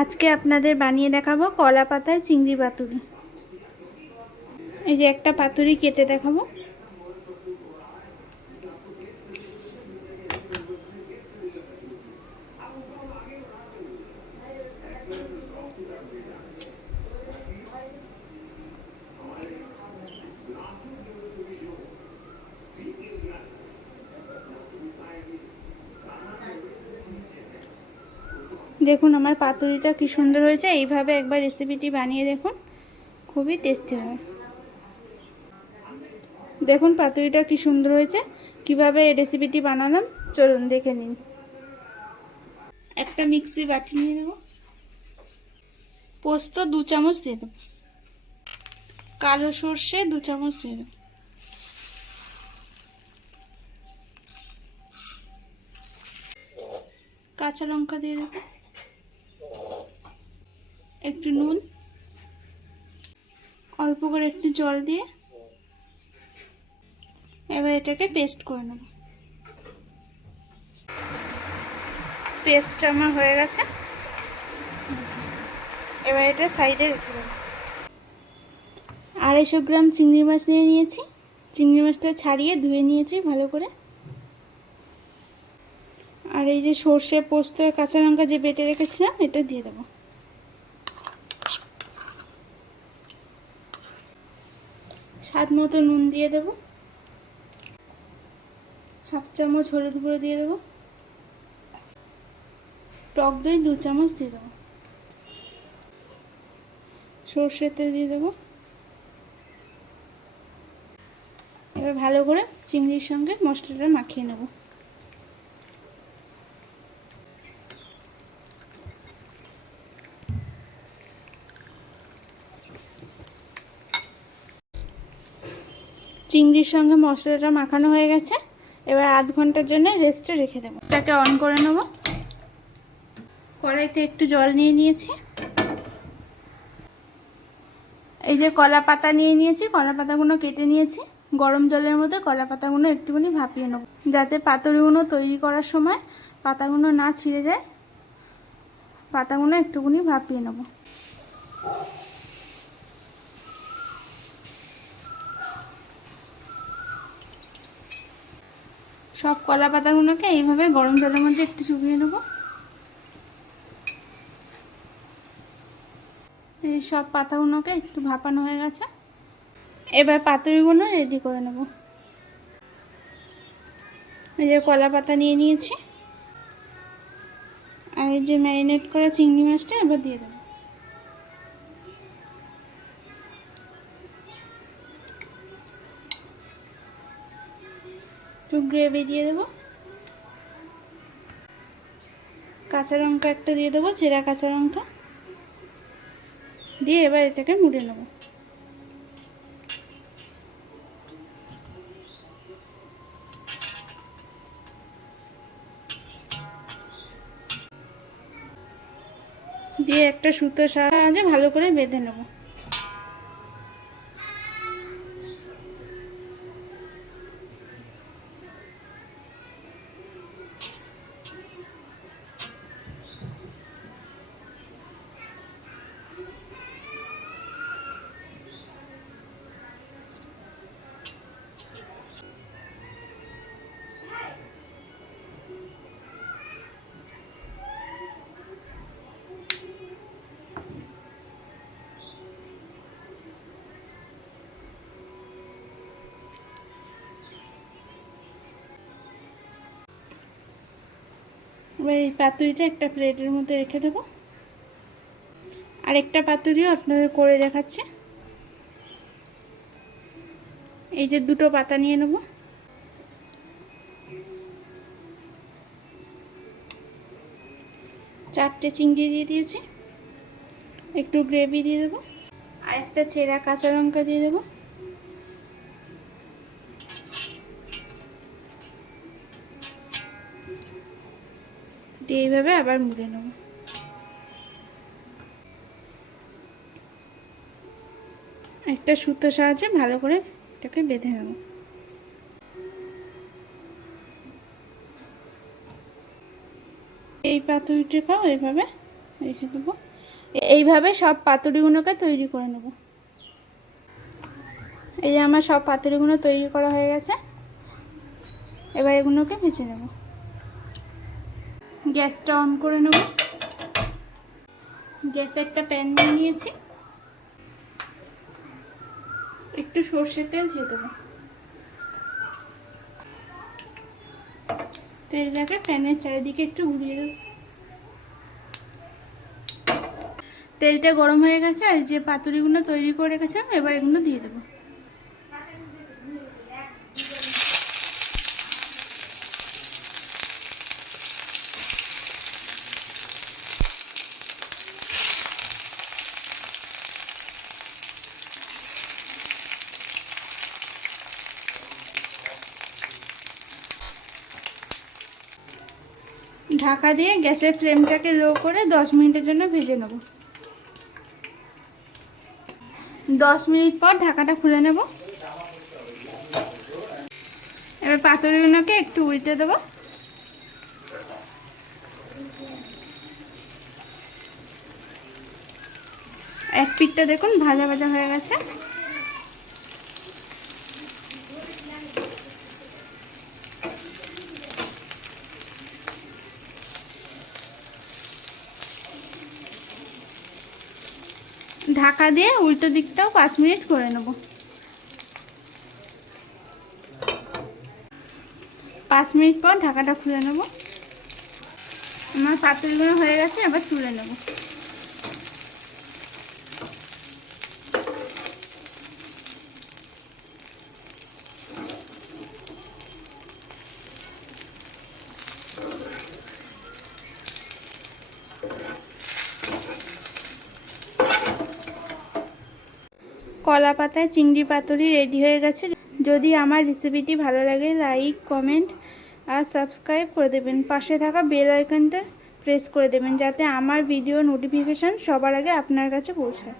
আজকে আপনাদের বানিয়ে দেখাবো কলা পাতায় চিংড়ি পাতুরি। এই যে একটা পাতুরি কেটে দেখাবো। দেখুন আমার পাতুরিটা কি সুন্দর হয়েছে। এইভাবে একবার রেসিপিটি বানিয়ে দেখুন, খুবই টেস্টি হয়। দেখুন পাতুরিটা কি সুন্দর হয়েছে। কিভাবে এই রেসিপিটি বানালাম চলুন দেখে নিন। একটা মিক্সি বাটি নিয়ে নেব, পোস্ত 2 চামচ দিয়ে দেব, কালো সর্ষে 2 চামচ দিয়ে দেব, কাঁচা লঙ্কা দিয়ে দেব, একটু নুন, অল্প করে একটু জল দিয়ে এবার এটাকে পেস্ট করে নেব। পেস্টটা আমার হয়ে গেছে, এবার এটা সাইডে রেখে দেব। 250 গ্রাম চিংড়ি মাছ নিয়ে নিয়েছি। চিংড়ি মাছটা ছাড়িয়ে ধুয়ে নিয়েছি ভালো করে। আর এই যে সর্ষে পোস্ত কাঁচা লঙ্কা যে বেটে রেখেছিলাম এটা দিয়ে দেব। স্বাদ মতো নুন দিয়ে দেব, হাফ চামচ হলুদ গুঁড়ো দিয়ে দেব, টক দই 2 চামচ দিয়ে দেব, সর্ষের তেল দিয়ে দেব। এবার ভালো করে চিংড়ির সঙ্গে মশলাটা মাখিয়ে নেব। চিংড়ির সঙ্গে মশলাটা মাখানো হয়ে গেছে। এবার আধ ঘন্টার জন্য রেস্টে রেখে দেবো। এটাকে অন করে নেব। কড়াইতে একটু জল নিয়ে নিয়েছি। এই যে কলা পাতা নিয়ে নিয়েছি, কলা পাতাগুলো কেটে নিয়েছি। গরম জলের মধ্যে কলা পাতাগুলো একটুখানি ভাপিয়ে নেব, যাতে পাতুরিগুলো তৈরি করার সময় পাতাগুলো না ছিঁড়ে যায়। পাতাগুলো একটুখানি ভাপিয়ে নেব। সব কলা পাতাগুলোকে এইভাবে গরম জলের মধ্যে একটু চুবিয়ে নেব। এই সব পাতাগুলোকে একটু ভাপানো হয়ে গেছে। এবার পাতুরিগুলো রেডি করে নেব। এই যে কলা পাতা নিয়ে নিয়েছি, আর এই যে ম্যারিনেট করা চিংড়ি মাছটা এবার দিয়ে দেবো। একটু গ্রেভি দিয়ে দেবো। কাঁচা লঙ্কা একটা দিয়ে দেবো, চেরা কাঁচা লঙ্কা দিয়ে এবার এটাকে মুড়ে নেব। দিয়ে একটা সুতোর সাহায্যে ভালো করে বেঁধে নেব। এবার এই পাতুরিটা একটা প্লেটের মধ্যে রেখে দেবো। আর একটা পাতুরিও আপনাদের করে দেখাচ্ছে। এই যে দুটো পাতা নিয়ে নেব, চারটে চিংড়ি দিয়ে দিয়েছি, একটু গ্রেভি দিয়ে দেবো, আর একটা চেরা কাঁচা লঙ্কা দিয়ে দেবো। দিয়ে এইভাবে আবার মুড়ে নেব। একটা সুতোর সাহায্যে ভালো করে এটাকে বেঁধে নেব। এই পাতুরিটাকেও এইভাবে রেখে দেবো। এইভাবে সব পাতুরিগুলোকে তৈরি করে নেব। এই যে আমার সব পাতুরিগুলো তৈরি করা হয়ে গেছে। এবার এগুলোকে ভেজে নেব। গ্যাসটা অন করে নেব। গ্যাসে একটা প্যান নিয়ে নিয়েছি, একটু সর্ষের তেল দিয়ে দেবো। তেলটাকে প্যানের চারিদিকে একটু ঘুরিয়ে দেবো। তেলটা গরম হয়ে গেছে, আর যে পাতুরিগুলো তৈরি করে রেখেছিলাম এবার এগুলো দিয়ে দেবো। ঢাকা দিয়ে গ্যাসের ফ্লেমটাকে লো করে 10 মিনিটের জন্য ভেজে নেব। 10 মিনিট পর ঢাকাটা খুলে নেব। এবার পাতুরিগুলোকে একটু উল্টে দেবো। এক পিঠটা দেখুন ভাজা ভাজা হয়ে গেছে। ঢাকা দিয়ে উল্টো দিকটাও 5 মিনিট করে নেব। 5 মিনিট পর ঢাকাটা খুলে নেব। আমার পাতুরিগুলো হয়ে গেছে, এবার তুলে নেব। কলা পাতায় চিংড়ি পাতুরি রেডি হয়ে গেছে। যদি আমার রেসিপিটি ভালো লাগে লাইক, কমেন্ট আর সাবস্ক্রাইব করে দেবেন। পাশে থাকা বেল আইকনটা প্রেস করে দেবেন যাতে আমার ভিডিও নোটিফিকেশান সবার আগে আপনার কাছে পৌঁছায়।